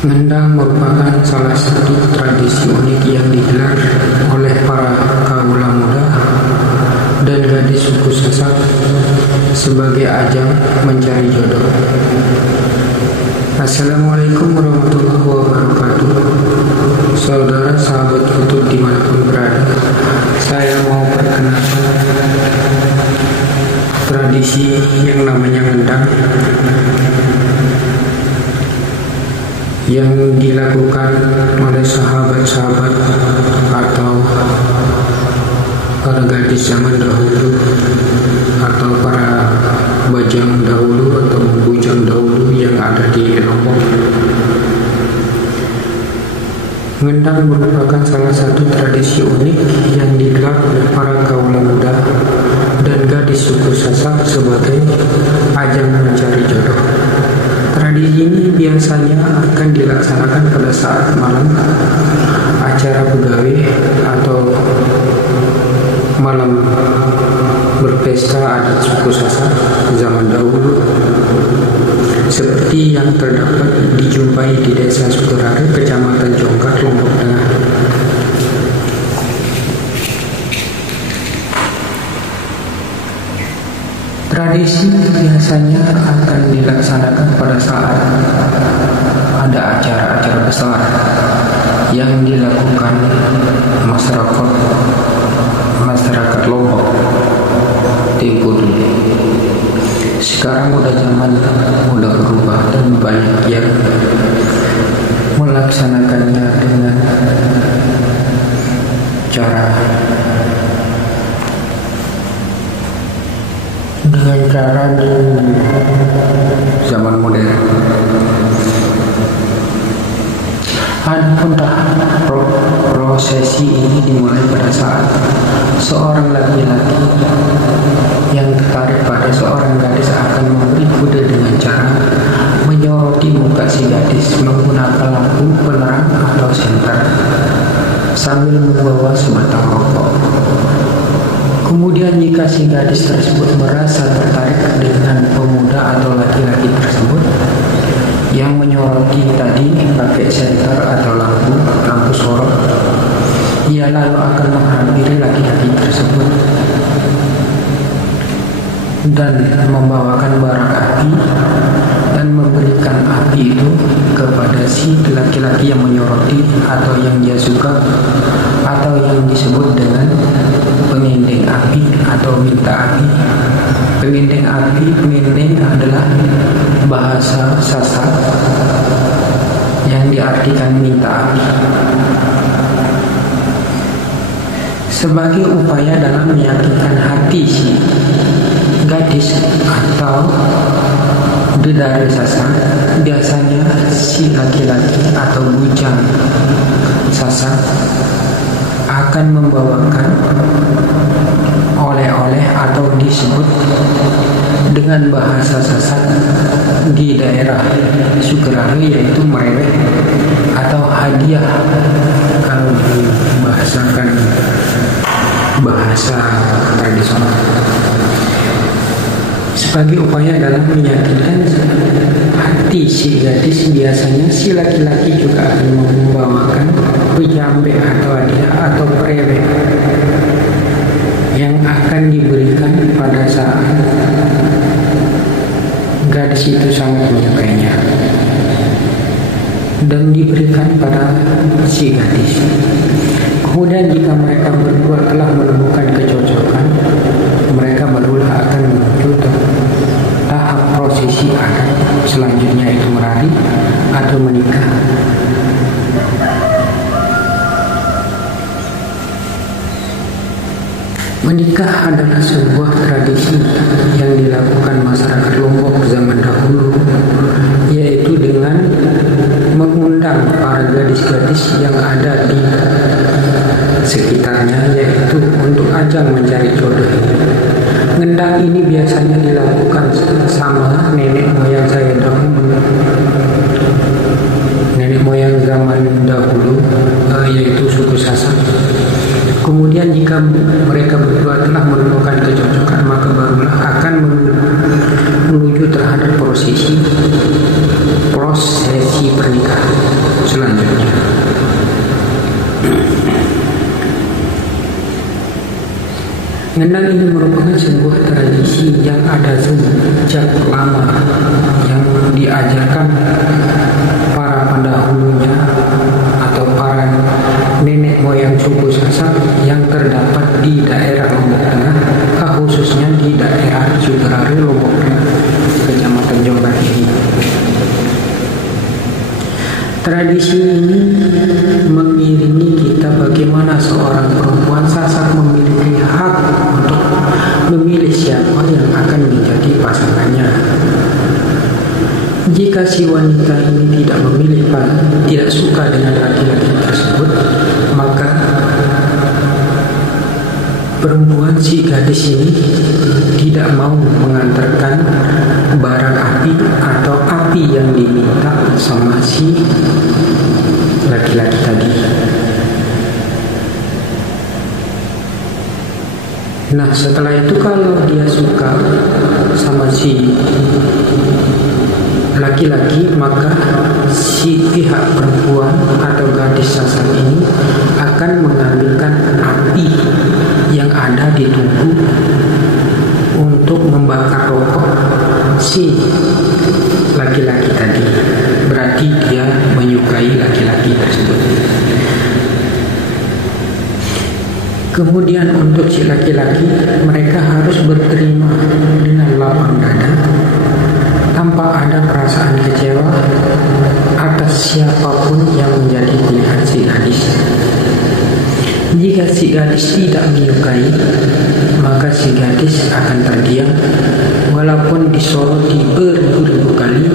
Ngendang merupakan salah satu tradisi unik yang digelar oleh para kaula muda dan gadis suku Sasak sebagai ajang mencari jodoh. Assalamualaikum warahmatullahi wabarakatuh. Saudara sahabat kutub dimanapun berada, saya mau perkenalkan tradisi yang namanya ngendang yang dilakukan oleh sahabat-sahabat atau para gadis zaman dahulu atau para bajang dahulu atau bujang dahulu yang ada di Lombok. Ngendang merupakan salah satu tradisi unik yang digelar oleh para kaula muda dan gadis suku Sasak sebagai ajang mencari jodoh. Tradisi ini biasanya akan dilaksanakan pada saat malam acara begawi atau malam berpesta adat suku Sasak zaman dahulu, seperti yang terdapat dijumpai di Desa Sukarare, Kecamatan Congkak, Lombok Tengah. Tradisi biasanya akan dilaksanakan pada saat ada acara-acara besar yang dilakukan masyarakat Lombok tempo dulu. Sekarang udah zaman udah berubah dan banyak yang melaksanakannya dengan cara di zaman modern. Adapun prosesi ini dimulai pada saat seorang laki-laki yang tertarik pada seorang gadis akan memberi kode dengan cara menyoroti muka si gadis menggunakan lampu penerang atau senter sambil membawa sebatang rokok. Kemudian jika si gadis tersebut merasa tertarik dengan pemuda atau laki-laki tersebut yang menyoroti tadi pakai senter atau lampu sorot, ia lalu akan menghampiri laki-laki tersebut dan membawakan bara api dan memberikan api itu kepada si laki-laki yang menyoroti atau yang dia suka atau yang disebut dengan pengending api atau minta api. Pengending adalah bahasa Sasak yang diartikan minta api. Sebagai upaya dalam meyakinkan hati si gadis atau dedari Sasak, biasanya si laki-laki atau bujang Sasak akan membawakan oleh-oleh atau disebut dengan bahasa Sasak di daerah Sukeraha yaitu mereweh atau hadiah kalau dibahasakan bahasa tradisional. Sebagai upaya dalam meyakinkan hati si gadis, biasanya si laki-laki juga akan membawakan pejambe atau hadiah atau preweh yang akan diberikan pada saat gadis itu sangat menyukainya dan diberikan pada si gadis. Kemudian jika mereka berdua telah menemukan kecocokan, mereka barulah akan menuju tahap prosesi adat selanjutnya, itu merari atau menikah. Menikah adalah sebuah tradisi yang dilakukan masyarakat Lombok zaman dahulu, yaitu dengan mengundang para gadis-gadis yang ada di sekitarnya, yaitu untuk ajang mencari jodoh. Ngendang ini biasanya dilakukan sama nenek moyang saya dahulu, nenek moyang zaman dahulu, yaitu suku Sasak. Kemudian jika mereka berdua telah menemukan kecocokan, maka barulah akan menuju terhadap prosesi pernikahan selanjutnya. Ngendang ini merupakan sebuah tradisi yang ada sejak lama yang diajarkan para pendahulunya atau para nenek moyang suku Sasak yang terdapat di daerah Lombok Tengah, khususnya di daerah Sukeraha, Lombok Tengah, Kecamatan Jombang ini. Tradisi ini mengiringi kita bagaimana seorang perempuan Sasak memiliki hak untuk memilih siapa yang akan menjadi pasangannya. Jika si wanita ini tidak suka dengan laki-laki tersebut, maka perempuan si gadis ini tidak mau mengantarkan barang api atau api yang diminta sama si laki-laki tadi. Nah, setelah itu kalau dia suka sama si laki-laki, maka si pihak perempuan atau gadis Sasak ini akan mengambilkan api yang ada di tubuh untuk membakar rokok si laki-laki tadi, berarti dia menyukai laki-laki tersebut. Kemudian untuk si laki-laki, mereka harus berterima dengan lapang dada tanpa ada perasaan kecewa atas siapapun yang menjadi pilihan si gadis. Jika si gadis tidak menyukai, maka si gadis akan terdiam walaupun disoroti beribu-ribu kali.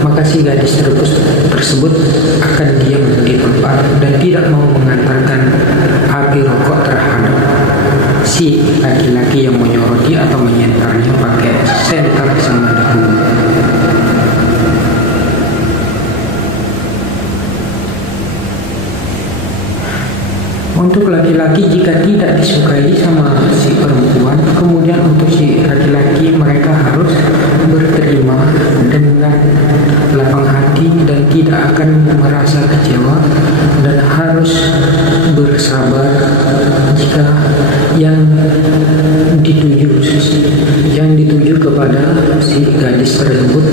Maka si gadis tersebut akan diam di tempat dan tidak mau mengantarkan api rokok terhadap si laki-laki yang menyoroti atau menyentarnya pakai senter sama dagu. Untuk laki-laki, jika tidak disukai sama si perempuan, kemudian untuk si laki-laki mereka harus berterima dengan lapang hati dan tidak akan merasa kecewa, dan harus bersabar jika yang dituju kepada si gadis tersebut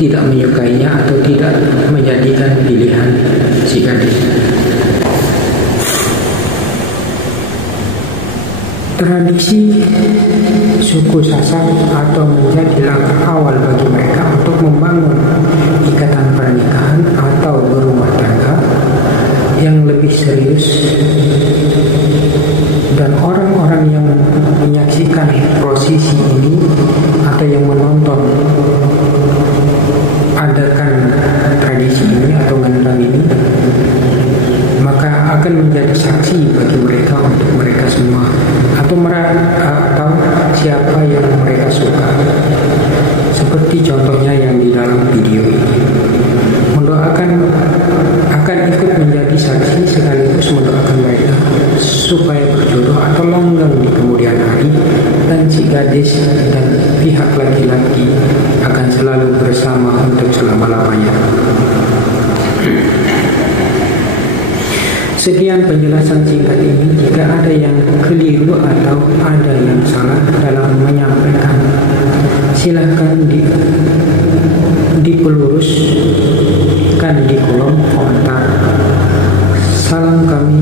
tidak menyukainya atau tidak menjadikan pilihan si gadis. Tradisi suku Sasak atau menjadi langkah awal bagi mereka untuk membangun ikatan pernikahan atau berumah tangga yang lebih serius, dan orang-orang yang menyaksikan prosesi ini atau yang menonton adakan tradisi ini atau ngendang ini, maka akan menjadi saksi bagi mereka untuk mereka semua atau siapa yang mereka suka, seperti contohnya yang di dalam video ini. Akan ikut menjadi saksi sekaligus mendoakan mereka supaya berjodoh atau langgeng di kemudian hari, dan si gadis dan pihak laki-laki akan selalu bersama untuk selama-lamanya. Sekian penjelasan singkat ini. Jika ada yang keliru atau ada yang salah dalam menyampaikan, silakan dipeluruskan di kolom komentar. Salam kami